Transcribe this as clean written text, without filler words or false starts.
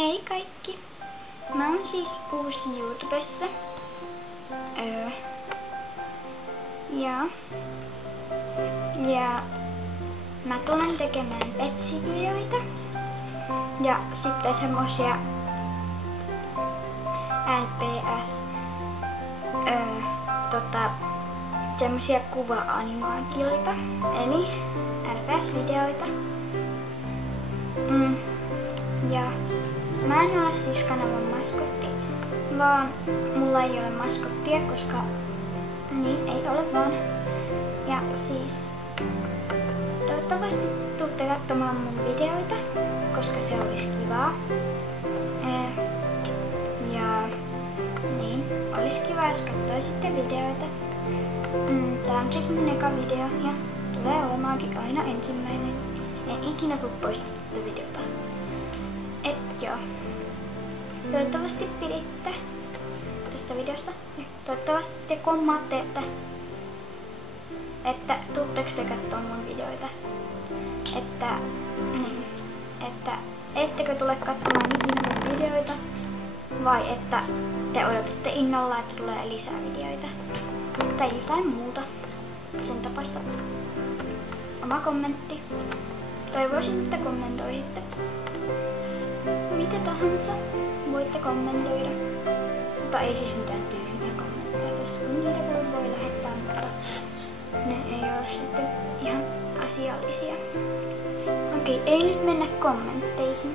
Hei kaikki! Mä oon siis uusi YouTubessa. Ja mä tulen tekemään etsivideoita. Ja sitten semmosia semmosia kuva-animaatioita, eli RPS-videoita. Ja mä en ole siis kanavan maskotti, vaan mulla ei ole maskottia, koska niin ei ole vaan. Ja siis toivottavasti tuutte katsomaan mun videoita, koska se olisi kivaa. Ja niin, olisi kiva, jos katsoisitte videoita. Tää on siis mun eka video ja tulee olemaankin aina ensimmäinen. En ikinä tuu poistettu videota. Joo. Toivottavasti piditte tästä videosta. Toivottavasti te kommaatte, että tuutteko te katsomaan mun videoita. Että ettekö tule katsomaan ikinä mun videoita. Vai että te odotatte innolla, että tulee lisää videoita. Tai jotain muuta. Sen tapasta. Oma kommentti. Toivoisin, että kommentoisitte. Mitä tahansa voitte kommentoida. Mutta ei siis mitään tyhmiä kommentteja, koska niitä voi lähettää, mutta ne ei ole sitten ihan asiallisia. Okei, ei nyt mennä kommentteihin.